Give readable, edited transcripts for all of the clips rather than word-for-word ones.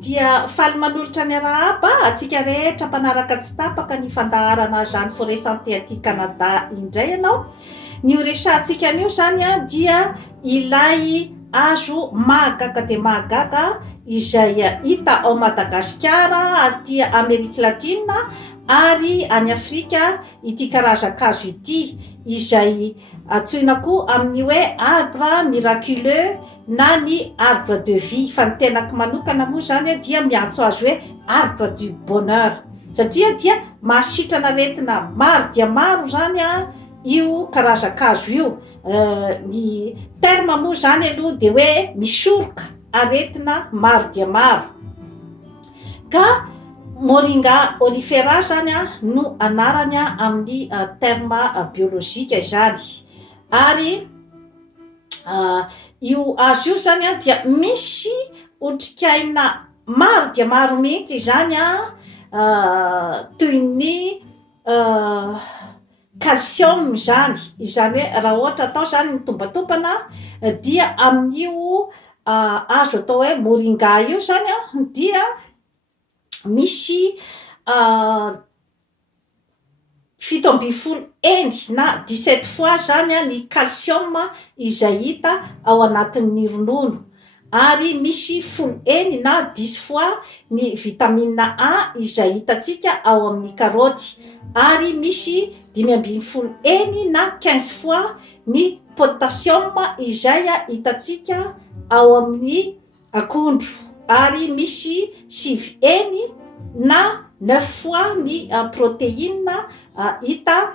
dia faly manolotra ny arahaba atsika rehetra mpanaraka tsy tapaka ny fandaharana zany forêt santé aty Canada indray ianao. Ny horesantsika an'io zany a dia ilay hazo mahagaga dia mahagaga izay hita ao Madagasikara, aty Amerika Latina ary any Afrika ity karazan-kazo ity izay antsoina koa amin'ny hoe arbre miraculeux na ny arbre de vie, fa ny tenako manokana moa zany dia miantso azy hoe arbre du bonheur satria dia mahasitrana aretina maro dia maro zany io karazan-kazo io. Ny terme moa zany aloha dia hoe misoroka aretina maro dia maro, ka moringa olifera zany no anarany amin'ny terme biolojika zany. Ary io azo io zany dia misy otrikaina maro dia maro mihitsy zany toy ny calcium zany, izany hoe raha ohatra atao zany ny tombatombana dia amin'io azo atao hoe moringa io zany dia misy 7.1 na 17 fois zany ny calcium izay hita ao anatin'ny ronono, ary misy 1 na 10 fois ny vitamine A izay hitatsika ao amin'ny karoty, ary misy 5.1 na 15 fois ny potassium izay hitatsika ao amin'ny akondro, ary misy 5 na 9 fois ny protéine hita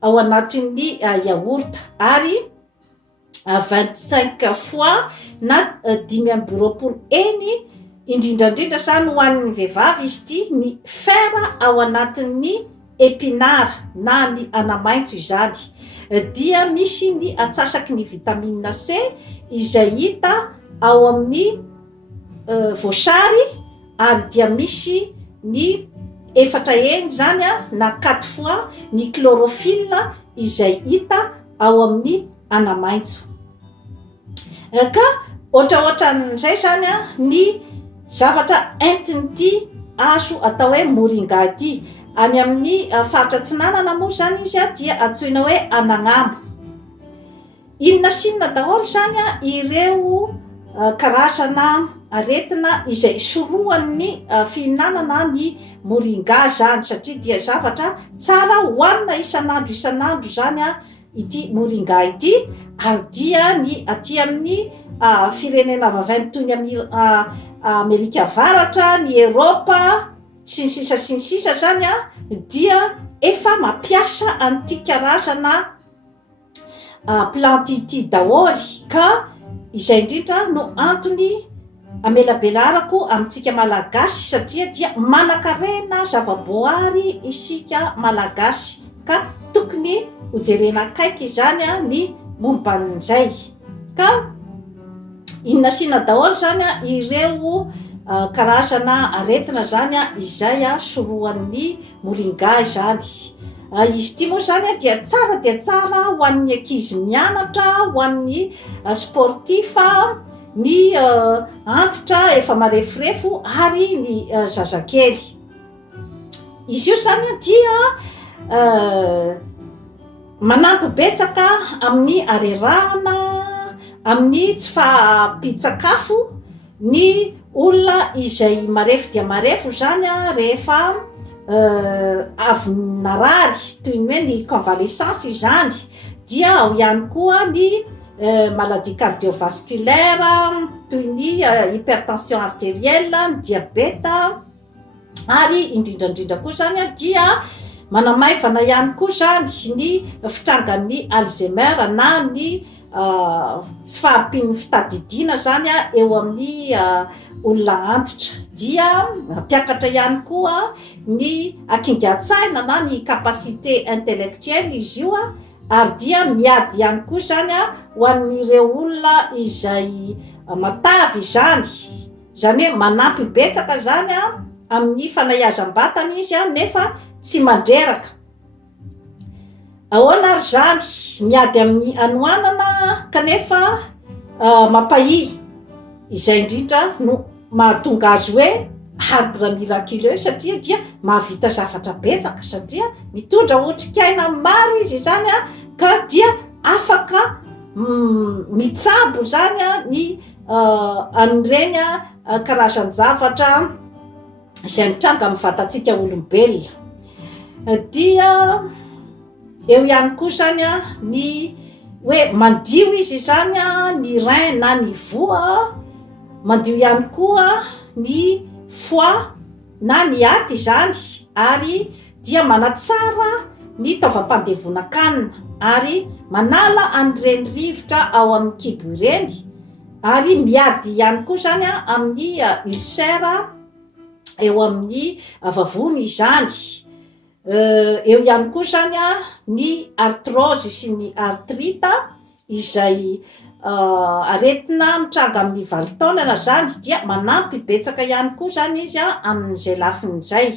ao anatin'ny yaourt, ary 25 fois na 5.1 indrindrandrindra zany ho an'ny vehivavy izy ity ny fer ao anatin'ny épinard na ny anamaitso izany. Dia misy ny atsasaky ny vitamine C izay hita ao amin'ny voasary, ary dia misy ny 4 zany na 4 fois ny chlorophylle izay hita ao amin'ny anamaitso. Ka ohatraohatran'izay zany ny zavatra entin'ity azo atao hoe moringa ity. Any amin'ny faritra Atsinanana moa zany izy dia antsoina hoe anagnambo. Inona sinona daholo zany ireo karazana aretina izay sorohan'ny fihinanana ny moringa zany, satria dia zavatra tsara hoanina isan'andro zany ity moringa ity, ary dia ny aty amin'ny firenena vaventy toy ny Amerika Avaratra, ny Eropa sy ny sisa zany dia efa mampiasa an'ity karazana planty ity daholy, ka izay indrindra no antony amelabelarako amintsika malagasy, satria dia manan-karena zavaboary isika malagasy, ka tokony hojerena akaiky zany ny momban'izay. Ka inona sina daholo zany ireo karazana aretina zany izay sorohan'ny moringa zany. Izy ity moa zany dia tsara ho an'ny ankizy mianatra, ho an'ny sportif, ny antitra efa marefurefo, ary ny zazakely. Izy io zany dia manampy betsaka amin'ny harerahana, amin'ny tsy fahampitsakafo ny olona izay marefo dia marefo zany rehefa avy narary, toy ny hoe ny convalescence zany. Dia ao ihany koa ny maladie cardiovasculaire toy ny hypertension artérielle, ny diabeta, ary indrindrandrindra koa zany dia manamaivana ihany koa zany ny fitrangan'ny Alzheimer na ny tsy fahampian'ny fitadidiana zany eo amin'ny olona antitra. Dia mampiakatra ihany koa ny akingan-tsaina na ny capacité intellectuelle izy io, ary dia miady ihany koa zany ho an'ireo olona izay matavy zany hoe manampy betsaka zany amin'ny fanahazam-batana izy nefa tsy mandreraka. Ahoana ary zany miady amin'ny anoanana kanefa mampahy, izay indrindra no mahatonga azy hoe arbre miraculeux satria dia mahavita zavatra betsaka satria mitondra otrikaina maro izy zany a ka dia afaka mitsabo zany a ny an'ireny karazany zavatra izay mitranga amin'ny vatantsika olombelona dia eo ihany koa zany a ny hoe mandio izy zany a ny rein na ny voa mandio ihany koa ny foie na ny aty zany ary dia manatsara ny taovam-pandevonankanina ary manala an'ireny rivotra ao amin'ny kibo ireny ary miady ihany koa zany a amin'ny ulcère eo amin'ny vavony izany eo ihany koa zany a ny arthrose sy ny arthrite izay aretina mitranga amin'ny valitaonana zany dia manampy betsaka ihany koa zany izy amin'izay lafin'izay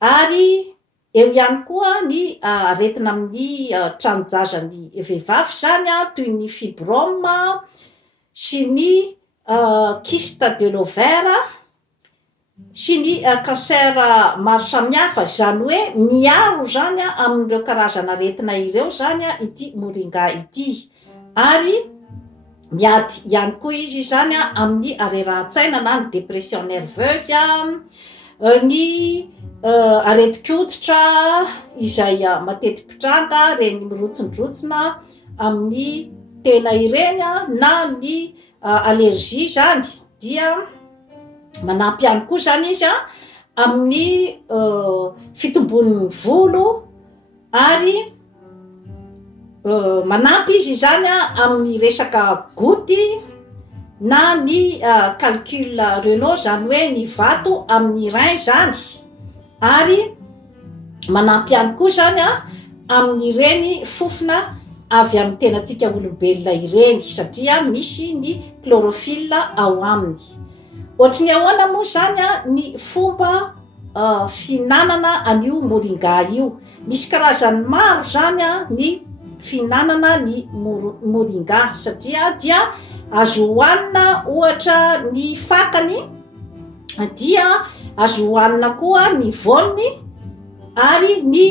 ary eo ihany koa ny aretina amin'ny tranojazany vehivavy zany toy ny fibrome sy ny kyste de l'ovaire sy ny cancer maro samihafa zany hoe miaro zany amin'ireo karazana aretina ireo zany ity moringa ity ary miady ihany koa izy zany amin'ny areran-tsaina na ny dépression nerveuse ny areti-koditra izay mateti-pitranga reny mirotsondrotsona amin'ny tena ireny na ny allergie zany dia manampy ihany koa zany izy amin'ny fitombon'ny volo ary manampy izy zany amin'ny resaka gouty na ny calcul Renault zany hoe ny vato amin'ny rein zany ary manampy ihany koa zany amin'ny reny fofona avy amin'ny tenantsika olombelona ireny satria misy ny chlorophylle ao aminy. Ohatrany ahoana moa zany ny fomba finanana an'io moringa io, misy karazany maro zany ny finanana ny moringa satria dia azo hoanina ohatra ny fakany dia azo hoanina koa ny voany ary ny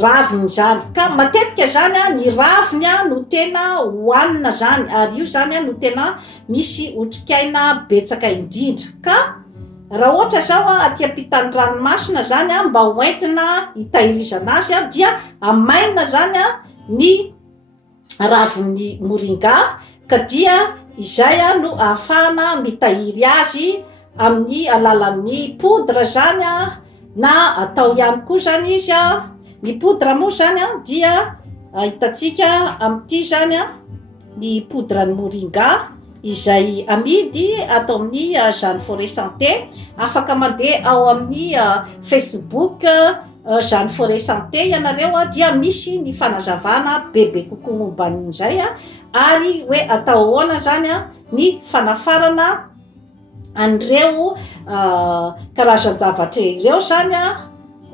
raviny zany ka matetika zany ny raviny no tena hoanina zany ary io zany no tena misy otrikaina betsaka indrindra ka raha ohatra zao aty ampitan'ny ranomasina zany mba hoentina hitahirizana azy dia amainina zany ny raviny moringa ka dia izay no ahafahana mitahiry azy amin'ny alalan'ny poudre zany na atao ihany koa zany izy ny poudre moa zany dia hitantsika amin'ity zany ny poudre ny moringa izay amidy atao amin'ny Jeanne Forêt Santé afaka mandeha ao amin'ny Facebook Jeanne Forêt Santé ianareo dia misy ny fanazavana bebe kokoa momban'izay ary hoe atao ahoana zany ny fanafarana an'ireo karazan-javatra ireo zany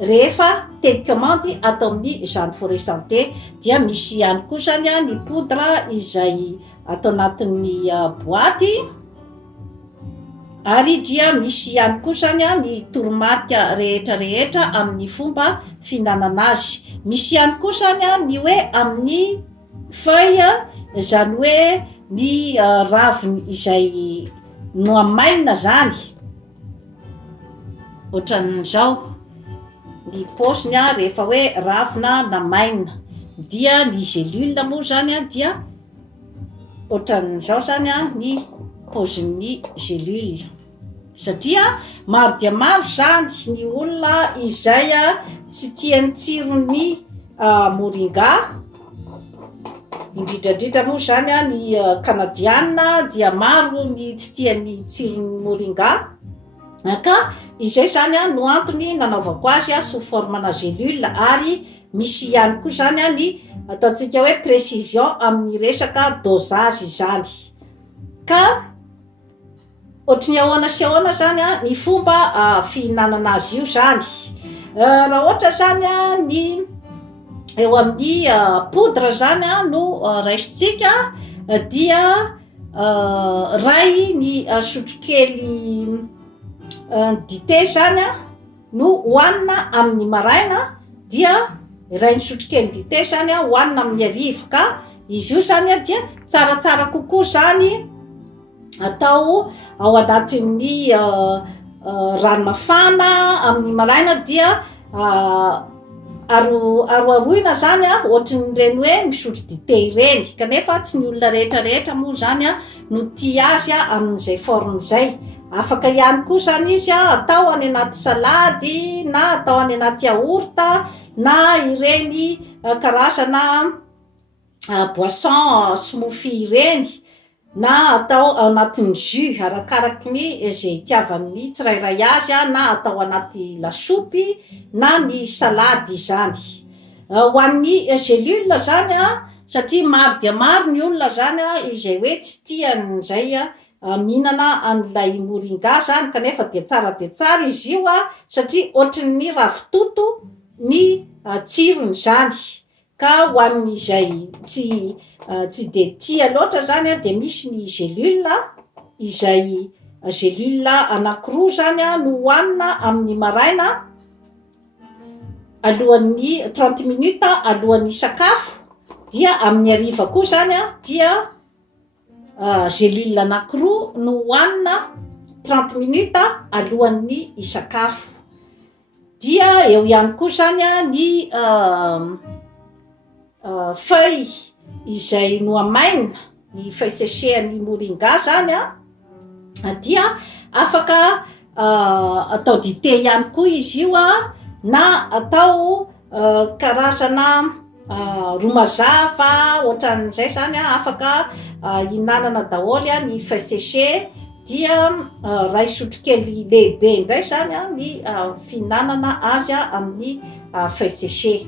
rehefa teny kamandy atao amin'ny Jeanne Forêt Santé dia misy ihany koa zany ny poudre izay atao anatin'ny boaty ary dia misy ihany koa zany ny toromarika rehetra amin'ny fomba finanana azy. Misy ihany koa zany ny hoe amin'ny feuille zany hoe ny raviny izay no amainina zany ohatran'izao ny paosiny rehefa hoe ravina namainina dia ny gélule moa zany dia ohatran'izao zany ny paozin'ny gélule satria maro dia maro zany ny olona izay tsy tiany tsirony moringa indrindrandrindra moa zany ny canadiana dia maro ny tsy tiany tsirony moringa ka izay zany no antony nanaovako azy sous forme-na gélule ary misy ihany koa zany ny ataontsika hoe précision amin'ny resaka dosage zany ka ohatrany ahoana sy ahoana zany ny fomba fihinanana azy io zany raha ohatra zany ny eo amin'ny poudre zany no raisitsika dia ray ny sotrokely dité zany a no hoanina amin'ny maraina dia ray ny sotrokely dité zany a hoanina amin'ny arivo ka izy io zany a dia tsaratsara kokoa zany atao ao anatin'ny rano mafana amin'ny maraina dia aroaroina zany a ohatrin'ireny hoe misotro dité ireny kanefa tsy ny olona rehetrarehetra moa zany a no tia azy a amin'izay forme zay. Afaka ihany koa zany izy a atao any anaty salady na atao any anaty yaourta na ireny karazana boisson smoothie ireny na atao anatin'ny jus arakaraky ny zay itiavan'ny tsirairay azy a na atao anaty lasopy na ny salady zany. Ho an'ny gelule zany a satria maro dia maro ny olona zany a izay hoe tsy tian'izay mihinana an'ilay moringa zany kanefa dia tsara izy io a satria ohatrin'ny ravitoto ny tsirony zany ka ho an'izay tsy de tia loatra zany a de misy ny gelule izay gelule anankiroa zany a no hoanina amin'ny maraina alohan'ny 30 minutes alohan'ny sakafo dia amin'ny hariva koa zany a dia gelule anankiroa no hoanina 30 minutes alohan'ny isakafo. Dia eo ihany koa zany a ny feuille izay noamaina ny feuille séché ny moringa zany a dia afaka atao dité ihany koa izy io a na atao karazana romazava ohatran'izay zany a afaka hinanana daholo ny feuille séché dia ray sotrokely lehibe indray zany a ny fihinanana azy amin'ny feuille séché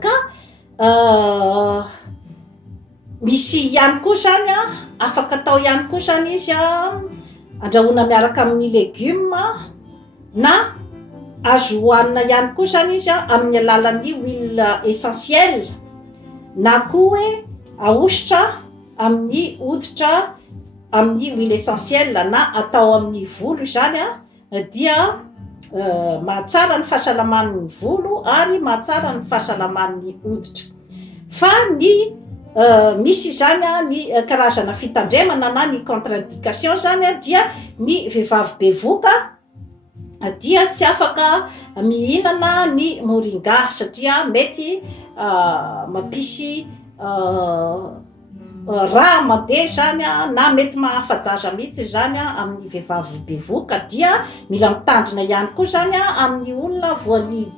ka misy ihany koa zany a afaka atao ihany koa zany izy andrahoina miaraka amin'ny légume na azo hoanina ihany koa zany izy amin'ny alalan'ny huile essentielle na koa hoe ahosotra amin'ny hoditra amin'ny huile essentielle na atao amin'ny volo zany dia mahatsara ny fahasalaman'ny volo ary mahatsara ny fahasalaman'ny hoditra. Fa ny misy zany ny karazana fitandremana na ny contre-indication zany dia ny vehivavy bevoka dia tsy afaka mihinana ny moringa satria mety mampisy raha mandeha zany na mety mahafajaza mihitsy zany amin'ny vehivavy bevoka dia mila mitandrina ihany koa zany amin'ny olona voan'ny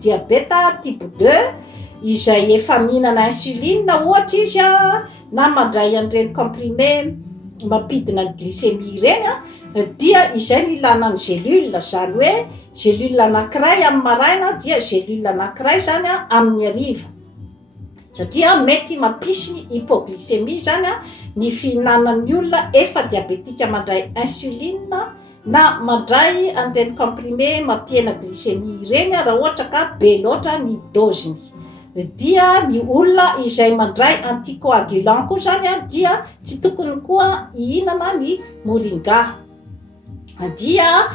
diabeta type 2 izay efa mihinana insuline ohatra izy na mandray an'ireny comprimé mampidina ny glycémie ireny dia izay no ilana ny gelule zany hoe gelule anankiray amin'ny maraina dia gelule anankiray zany amin'ny hariva satria mety mampisy ny hypoglycémie zany ny fihinanan'ny olona efa diabetika mandray insuline na mandray an'ireny comprimé mampiena glycémie ireny raha ohatra ka be loatra ny doziny. Dia ny olona izay mandray anticoagulant koa zany dia tsy tokony koa hihinana ny moringa. Dia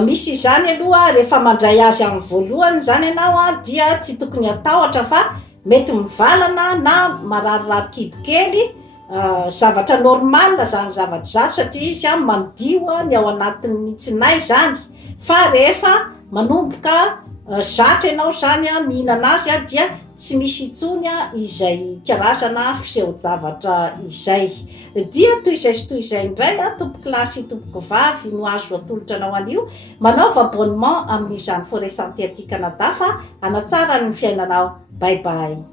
misy zany aloha rehefa mandray azy amin'ny voalohany zany ianao dia tsy tokony atahotra fa mety mivalana na mararirary kibo kely zavatra normal zany zavatra zany satria izy mandio ny ao anatin'ny tsinay zany fa rehefa manomboka zatra ianao zany mihinana azy dia tsy misy intsony izay karazana fiseho-javatra izay. Dia toy izay sy toy izay indray tompoko lahy sy tompoko vavy no azo atolotra anao anio manaova abonnement amin'izany forêt santé aty Canada fa hanatsara ny fiainanao. Bye bye.